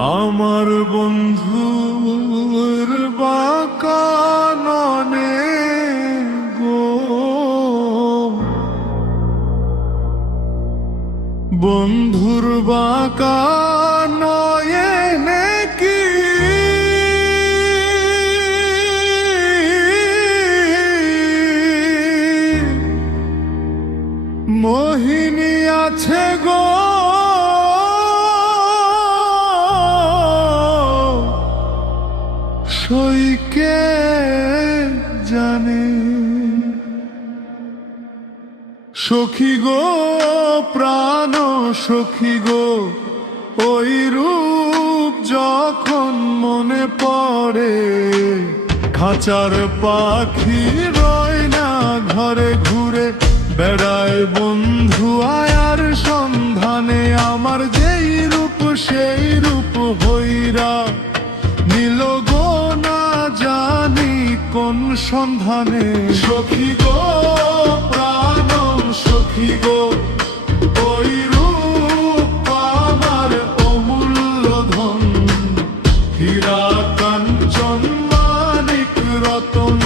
আমার বন্ধুর বাঁকা ননে গো, বন্ধুর বাঁকা নয়নে কি মোহিনী আছে গো, সইকে জানে। সখী গো প্রাণ সখী গো, ওই রূপ যখন মনে পড়ে, খাঁচার পাখি রয় না ঘরে ঘুরে বেড়ায় বন্ধু আয়ার সন্ধানে। আমার যেই রূপ সেই রূপ হইরা নীল গো, না জানি কোন সন্ধানে। সখী গো প্রাণ সখী গো, ওই রূপ আমার অমূল্য ধন, হীরা কাঞ্চন মানিক রতন,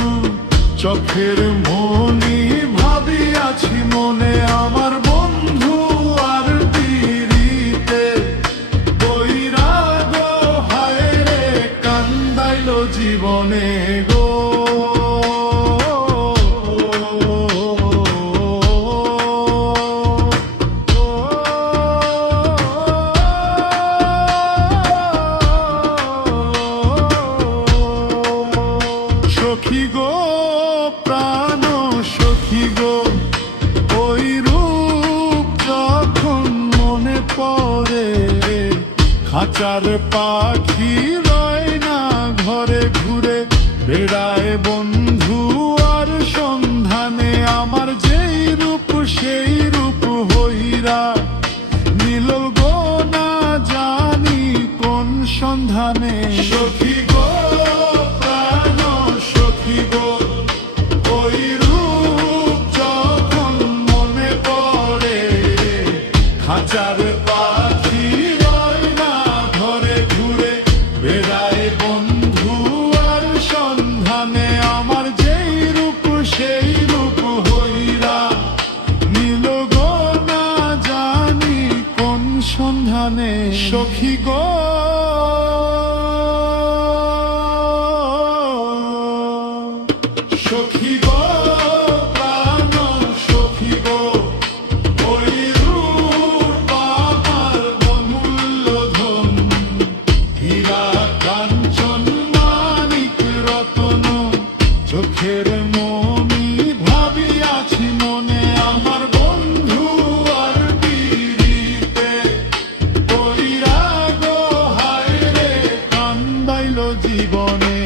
চোখের মনি ভাবিয়াছি মনে। আমার বন্ধু আর পীড়িতে বৈরাগ হায় রে, কান্দাইল জীবনে গো। সখী গো প্রাণ সখী গো, ওই রূপ যখন মনে পড়ে, খাঁচার পাখি রয় না ঘরে ঘুরে বেড়ায় বন্ধু আর সন্ধানে। আমার যেই রূপ সেই রূপ হইরা নীল গো, না জানি কোন সন্ধানে। সখী গো প্রাণ সখী গো, ওই রূপ যখন মনে পড়ে, খাঁচার পাখি রয় না ঘরে ঘুরে বেড়ায় বন্ধু আর সন্ধানে। আমার যেই রূপ সেই রূপ হইরা নীল গো, না জানি কোন সন্ধানে। সখী গো সখী গো প্রাণ সখী গো, ওই রূপ আমার অমূল্য ধন, হীরা কাঞ্চন মানিক রতন, চোখের মনি ভাবিয়াছি মনে। আমার বন্ধু আর পীড়িতে বৈরাগ হায় রে, কান্দাইল জীবনে।